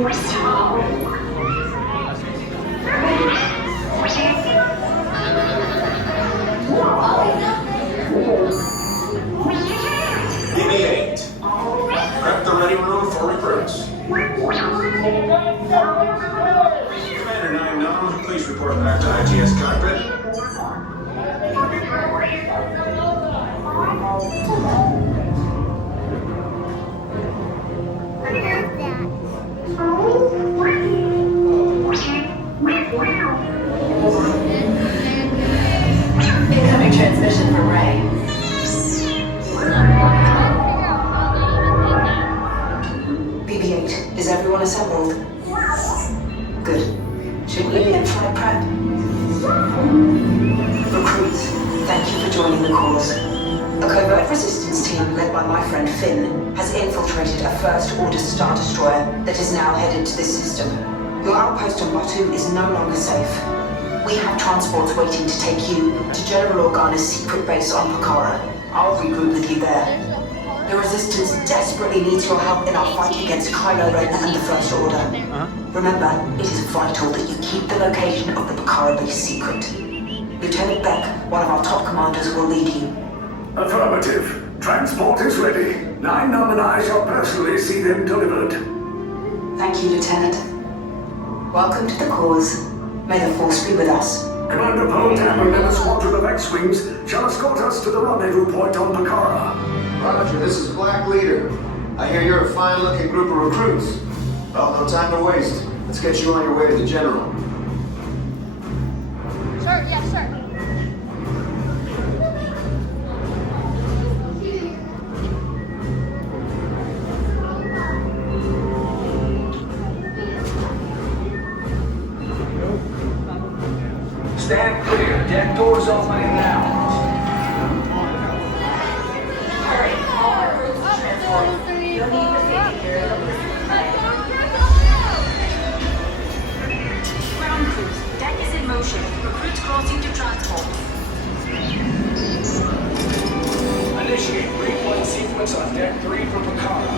BB-8. Prep the ready room for recruits. Commander 9-9, please report back to IGS cockpit. Incoming transmission from Ray. BB-8, is everyone assembled? Good. Should we begin flight prep? Recruits, thank you for joining the cause. A covert resistance team led by my friend Finn has infiltrated a First-Order Star Destroyer that is now headed to this system. Your outpost on Batu is no longer safe. We have transports waiting to take you to General Organa's secret base on Pucara. I'll regroup with you there. The Resistance desperately needs your help in our fight against Kylo Ren and the First Order. Remember, it is vital that you keep the location of the Pucara base secret. Lieutenant Beck, one of our top commanders, will lead you. Affirmative. Transport is ready. 9-9 and I shall personally see them delivered. Thank you, Lieutenant. Welcome to the cause. May the Force be with us. Commander Poltam and a squadron of X-Wings shall escort us to the rendezvous point on Pucara. Roger, this is Black Leader. I hear you're a fine-looking group of recruits. Well, no time to waste. Let's get you on your way to the General. Sir, yes, sir. Stand clear. Deck doors opening now. Hurry, all recruits to transport. You'll need the safety gear. Ground crews, deck is in motion. Recruits crossing to transport. Initiate replay sequence on Deck 3 for Pucara.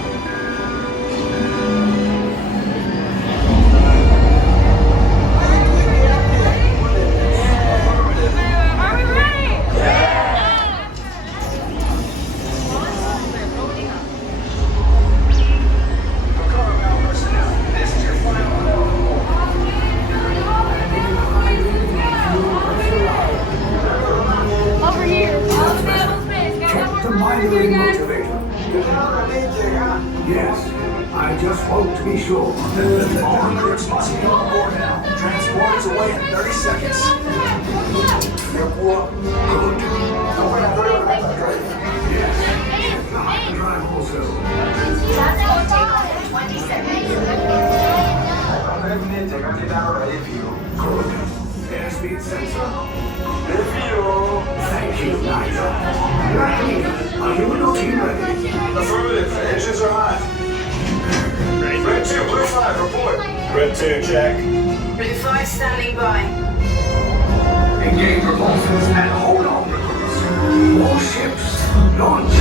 Are we ready? Pucara bound personnel, this is your final call. Over here. Check the binary motivator. Yes, I just want to be sure. All recruits must be on board now. Transport is away in 30 seconds. Good. Yes, I can drive also. Transport takeoff in 20 seconds. Good. Airspeed sensor. Thank you, Nigel. Black Leader, are you and your team ready? Affirmative. Engines are hot. Red 2, Blue 5, report. Red 2, check. Blue 5 standing by. Engage repulsors and hold on, recruits. All ships, launch.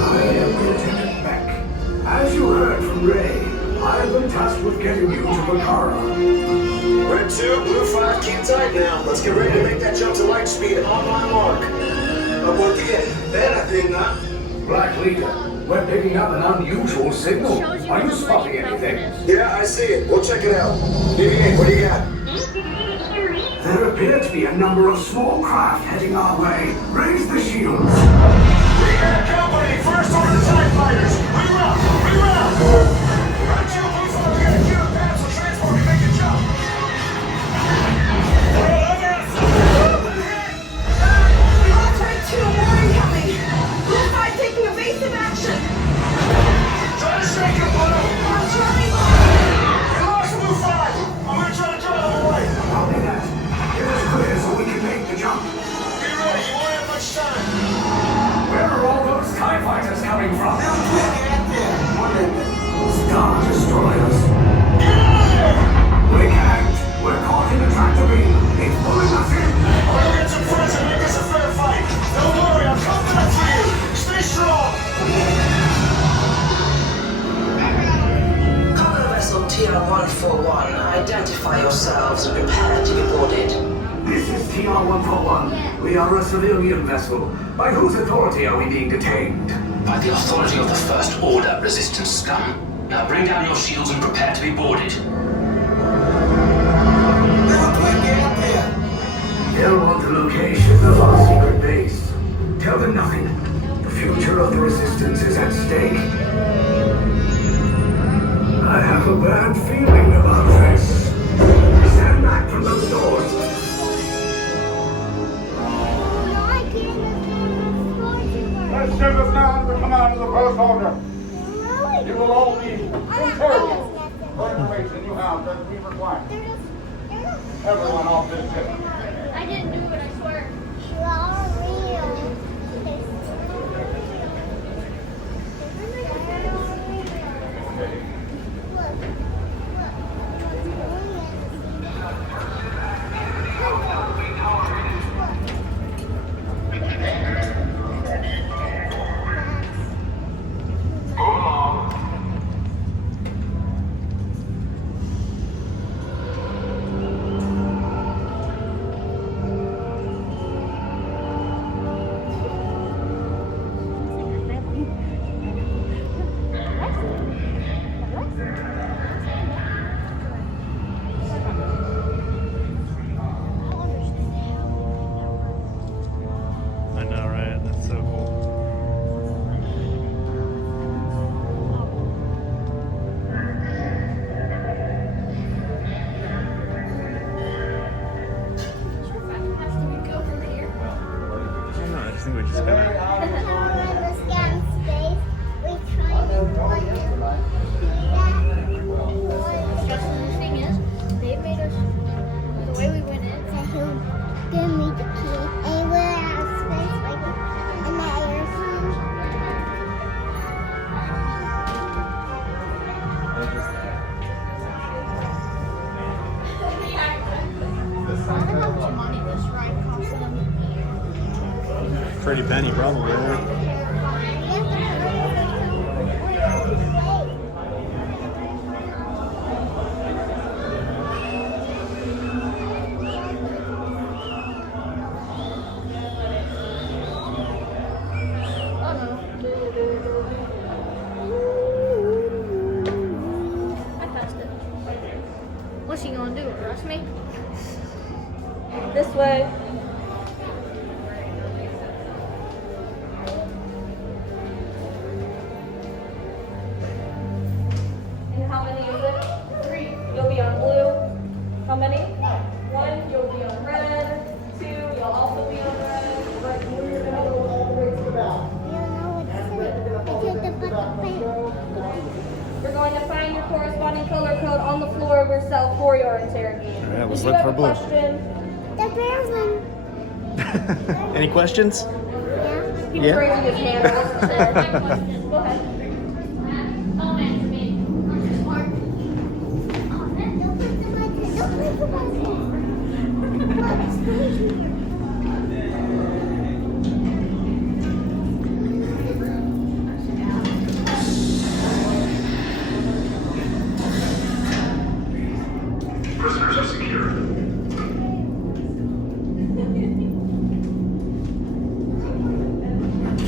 I am Lieutenant Beck. As you heard from Ray, I have been tasked with getting you to Pucara. Red 2, Blue 5, keep tight now. Let's get ready to make that jump to light speed on my mark. Black Leader, we're picking up an unusual signal. Are you spotting anything? Yeah, I see it. We'll check it out. BB-8, what do you got? There appear to be a number of small craft heading our way. Raise the shields. We got company! First order TIE fighters! Reroute! Reroute! Red 2, Blue 5, we gotta queue up paths so transport can make a jump! Red 2, more incoming. Blue 5 taking evasive action. Try to shake him, Blue! I'm trying. We lost Blue 5! I'm gonna try to drive him away! Copy that. Get us clear so we can make the jump. Be ready, you won't have much time! civilian vessel. By whose authority are we being detained? By the authority of the First Order, Resistance scum. Now bring down your shields and prepare to be boarded. They'll want the location of our secret base. Tell them nothing. The future of the Resistance is at stake. I have a bad feeling about this. Stand back from those doors. That ship is now under command of the First Order. You will all be interrogated for information you have that we require. Everyone off this ship. I didn't do it, I swear. I know, right? That's so cool. I just think we just gotta. The thing is, they made us, the way we went in, Give me the key. And we're out of space like in the airplane. Pretty penny, probably. Right? I passed it. What's he gonna do, arrest me? This way. And how many is it? 3. You'll be on blue. How many? 1. You'll be on red. 2. You'll also be on red. Right, you're gonna go all the way to the back. You're going to find your corresponding color code on the floor of your cell for your interrogation. Alright, let's If you look have for a blue. question, The bear one. Any questions? he's Yeah. raising his hand. Go ahead. Don't answer me. I'm just smart. Prisoners are secure.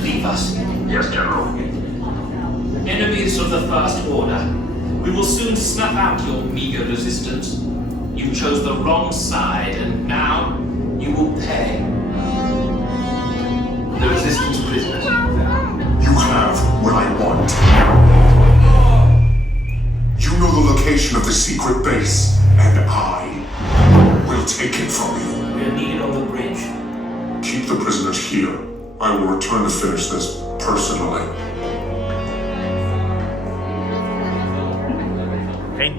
Leave us. Yes, General. Enemies of the First Order. We will soon snuff out your meager resistance. You chose the wrong side, and now you will pay. The Resistance prisoners. You have what I want. You know the location of the secret base, and I will take it from you. We're needed on the bridge. Keep the prisoners here. I will return to finish this personally. Pain.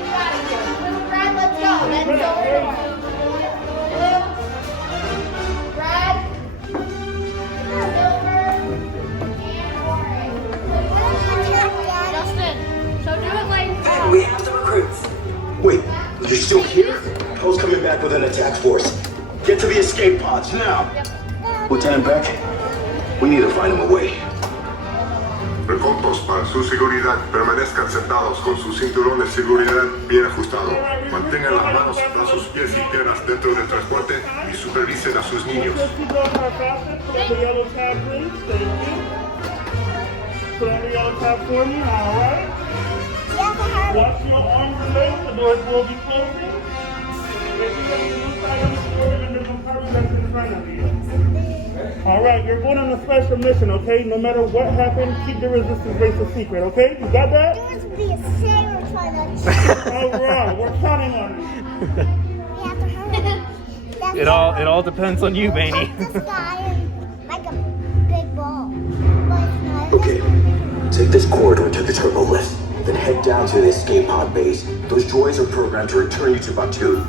Brad, let's go. Let's go. Brad. Silver and orange. Watch now. Lieutenant Beck, we need to find him a way. Recontos para su seguridad. Permanezcan sentados con su cinturón de seguridad bien ajustado. Mantengan las manos a sus pies y piernas dentro del transporte y supervisen a sus niños. Put the yellow tab, please. Thank you. Put on the yellow tab for me, all right? Watch your arms and legs. The doors will be closing. If you have any loose items, put them in the compartment that's in front of you. All right, you're going on a special mission, okay? No matter what happens, keep the resistance base a secret, okay? You got that? Yours will be a sailor trying to All right, we're counting on you. We have to hurry. That's It all depends on you, Baney. this guy in like a big ball. But it's not. Okay, take this corridor to the turbo lift, then head down to the escape pod base. Those droids are programmed to return you to Batu.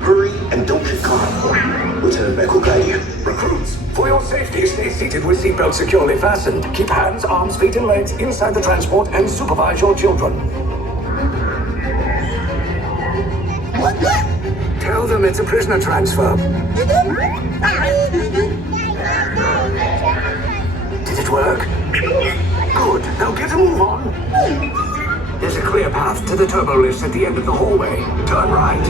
Hurry and don't get caught. Lieutenant Beck will guide you. Recruits, for your safety, stay seated with seatbelts securely fastened. Keep hands, arms, feet, and legs inside the transport and supervise your children. Tell them it's a prisoner transfer. Did it work? Good. Now get a move on. There's a clear path to the turbo lifts at the end of the hallway. Turn right.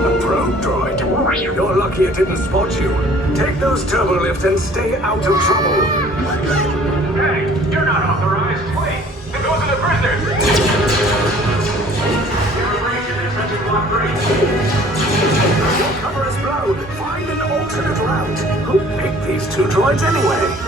A probe droid. You're lucky it didn't spot you. Take those turbo lifts and stay out of trouble. Hey, you're not authorized. Wait, those are the prisoners. Immigration is such a block breach. Cover is blown. Find an alternate route. Who picked these two droids anyway?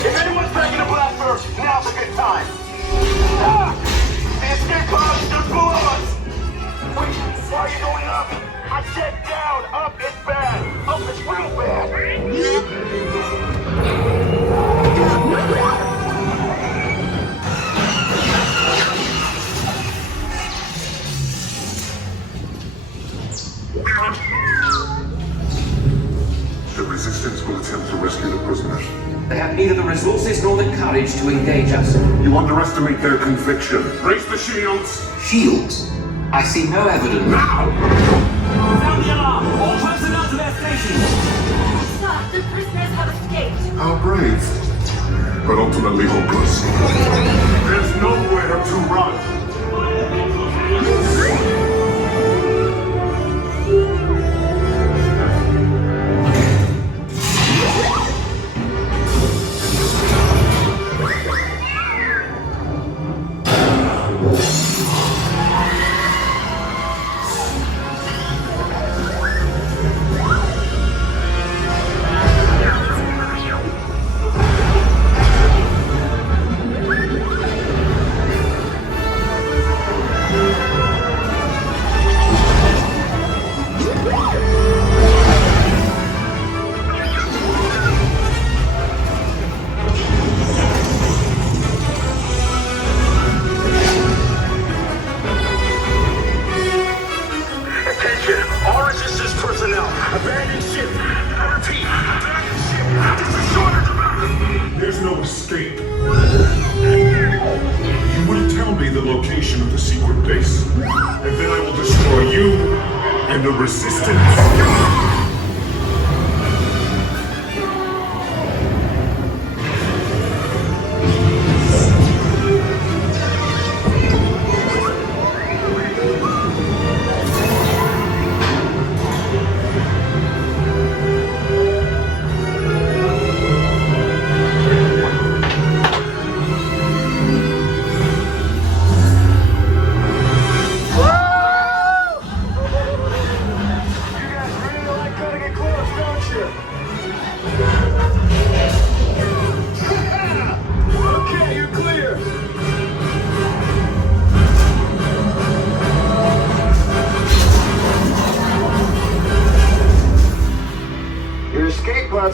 If anyone's breaking a blast first, now's a good time. Ah! The escape pod is just below us. Wait, why are you going up? I said down. Up is bad. Up is real bad. The resistance will attempt to rescue the prisoners. They have neither the resources nor the courage to engage us. You underestimate their conviction. Raise the shields! Shields? I see no evidence. Now! Sound the alarm. All personnel to their stations. Sir, the prisoners have escaped. How brave. But ultimately hopeless. There's nowhere to run. There's no escape. You will tell me the location of the secret base, and then I will destroy you and the resistance.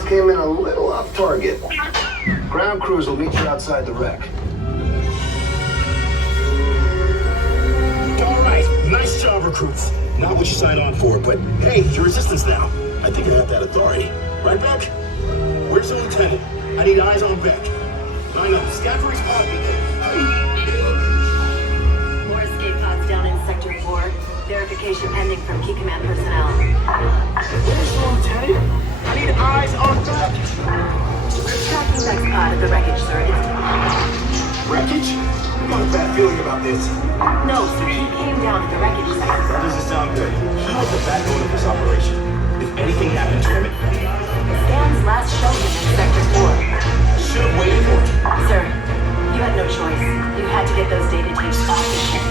Came in a little off target. Ground crews will meet you outside the wreck. All right, nice job, recruits. Not what you signed on for, but hey, you're resistance now. I think I have that authority. Right, Beck? Where's the lieutenant? I need eyes on Beck. I know, scan for his pod beacon. More escape pods down in Sector 4. Verification pending from key command personnel. Where's the lieutenant? I need eyes on Beck. Tracking next pod at the wreckage, sir. Wreckage? I got a bad feeling about this. No, sir. He came down at the wreckage site. That doesn't sound good. He was the backbone of this operation. If anything happened to him, Scans last showed him in Sector 4. should have waited for it. Sir, you had no choice. You had to get those data tapes off the ship.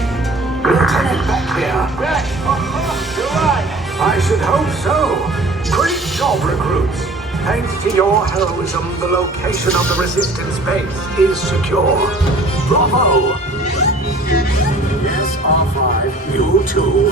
Lieutenant Beck here. Beck! You're right. I should hope so. Great job, recruits. Thanks to your heroism, the location of the resistance base is secure. Bravo! Yes, R5, you too.